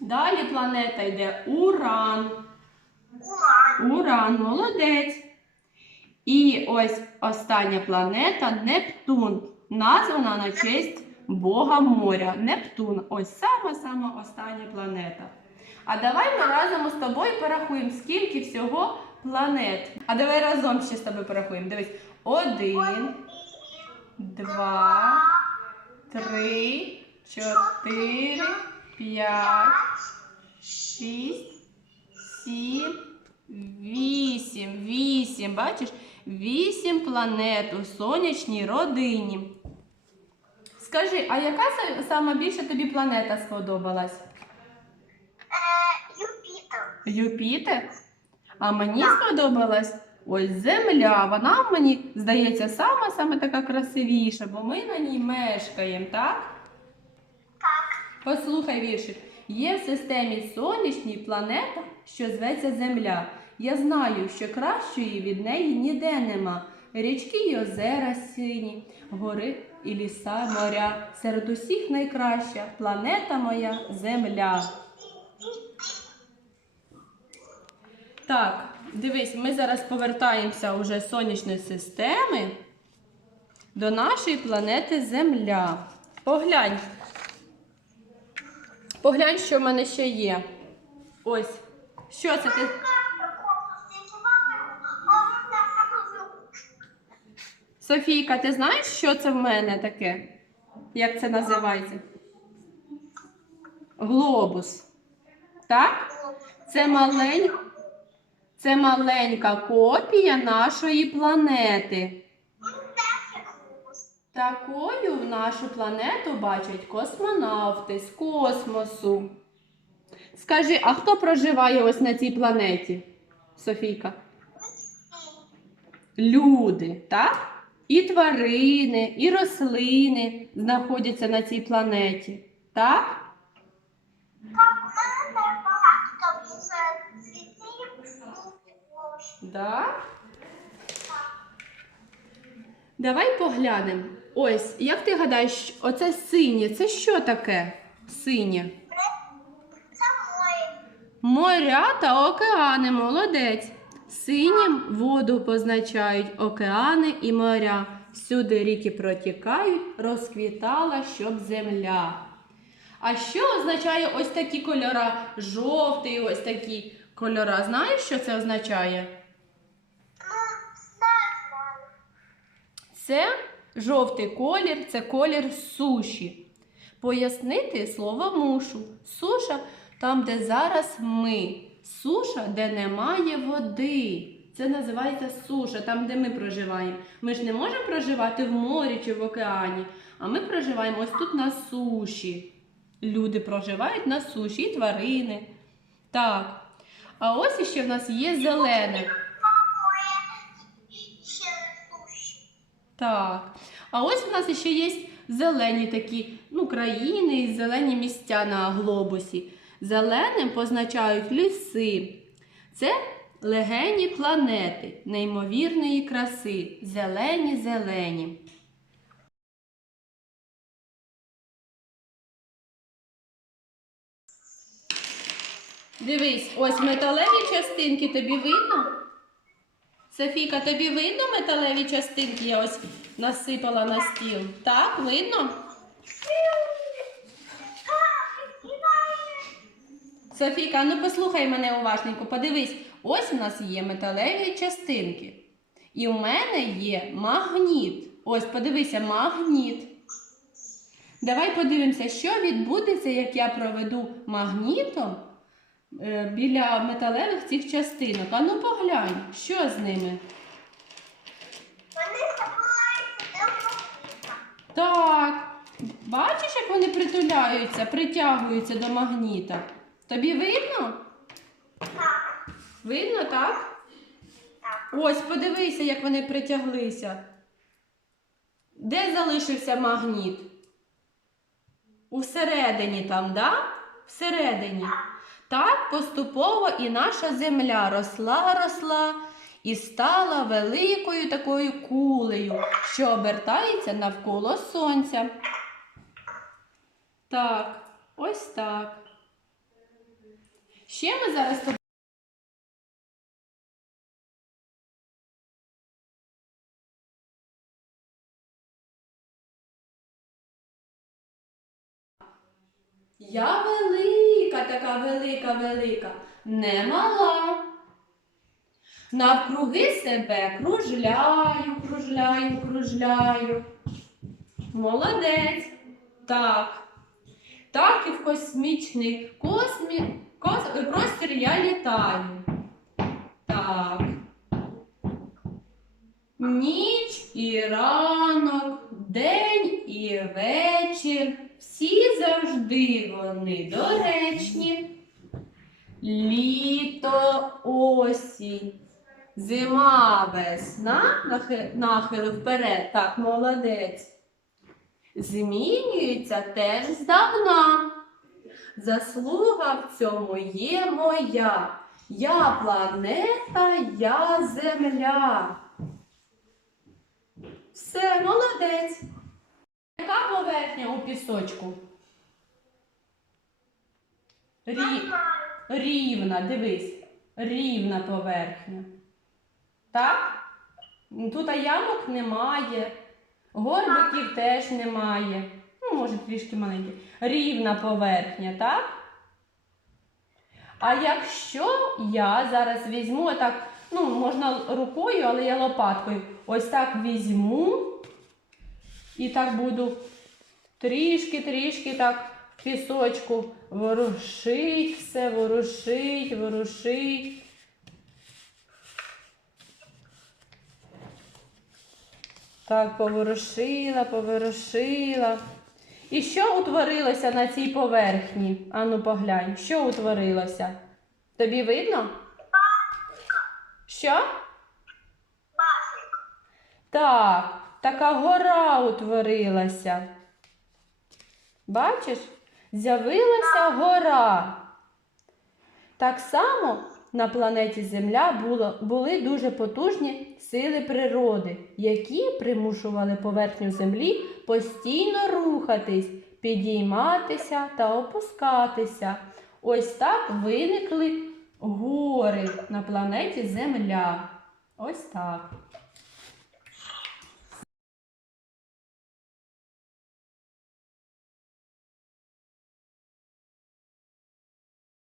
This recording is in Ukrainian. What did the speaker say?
Далі планета йде Уран. Уран. Молодець. І ось остання планета Нептун. Названа на честь Бога моря. Нептун. Ось сама-сама остання планета. А давай ми разом з тобою порахуємо, скільки всього планет. А давай разом ще з тобою порахуємо. Дивись. Один, два, три, чотири, п'ять, шість, сім, вісім. Вісім. Бачиш? Вісім планет у сонячній родині. Скажи, а яка са- сама більше тобі планета сподобалась? Е, Юпітер. Юпітер? А мені сподобалась ось Земля. Вона мені здається сама саме така красивіша, бо ми на ній мешкаємо, так? Послухай віршик. Є в системі сонячній планета, що зветься Земля. Я знаю, що кращої від неї ніде нема. Річки й озера сині, гори і ліса, моря. Серед усіх найкраща планета моя Земля. Так, дивись, ми зараз повертаємося уже з сонячної системи до нашої планети Земля. Поглянь. Поглянь, що в мене ще є. Ось. Що це ти? Софійка, ти знаєш, що це в мене таке? Як це називається? Глобус. Так? Це малень... Це маленька копія нашої планети. Такою в нашу планету бачать космонавти з космосу. Скажи, а хто проживає ось на цій планеті? Софійка? Люди, так? І тварини, і рослини знаходяться на цій планеті. Так? Да? Давай поглянемо. Ось, як ти гадаєш, оце синє, це що таке? Синє? Моря та океани, молодець. Синім воду позначають океани і моря. Всюди ріки протікають, розквітала, щоб земля. А що означає ось такі кольора? Жовтий, ось такі кольора. Знаєш, що це означає? Це жовтий колір, це колір суші. Пояснити слово мушу. Суша там, де зараз ми. Суша, де немає води. Це називається суша, там, де ми проживаємо. Ми ж не можемо проживати в морі чи в океані, а ми проживаємо ось тут на суші. Люди проживають на суші, і тварини. Так. А ось іще в нас є зелене. Так. А ось в нас ще є зелені такі ну, країни і зелені місця на глобусі. Зеленим позначають ліси. Це легені планети неймовірної краси. Зелені зелені. Дивись, ось металеві частинки тобі видно? Софійка, тобі видно металеві частинки? Я ось насипала на стіл. Так, видно? Софійка, ну послухай мене уважненько, подивись, ось у нас є металеві частинки. І у мене є магніт. Ось, подивися, магніт. Давай подивимося, що відбудеться, як я проведу магнітом е, біля металевих цих частинок. А ну поглянь, що з ними? Так. Бачиш, як вони притуляються, притягуються до магніта? Тобі видно? Так. Видно, так? Ось, подивися, як вони притяглися. Де залишився магніт? Усередині там, да? Всередині. Так поступово і наша земля росла, росла і стала великою такою кулею, що обертається навколо сонця. Так. Ось так. Ще ми зараз Я велика, така велика, велика, не мала. Навкруги себе кружляю, кружляю, кружляю. Молодець. Так. Так і в космічний космі... кос... простір я літаю. Так. Ніч і ранок, день і вечір. Всі завжди вони доречні. Літо, осінь, зима, весна, нахили вперед, так, молодець. Змінюється теж здавна. Заслуга в цьому є моя. Я планета, я земля. Все, молодець. Яка поверхня у пісочку? Рі... Рівна, дивись. Рівна поверхня. Так? Тут ямок немає, горбиків теж немає. Ну, може, трішки маленькі. Рівна поверхня, так? А якщо я зараз візьму так, ну, можна рукою, але я лопаткою, ось так візьму і так буду трішки-трішки так в пісочку ворушить все, ворушить, ворушить. Так, поворушила, поворушила. І що утворилося на цій поверхні? Ану, поглянь, що утворилося? Тобі видно? Що? Басик. Так, така гора утворилася. Бачиш? З'явилася гора. Так само на планеті Земля було, були дуже потужні сили природи, які примушували поверхню Землі постійно рухатись, підійматися та опускатися. Ось так виникли гори на планеті Земля. Ось так.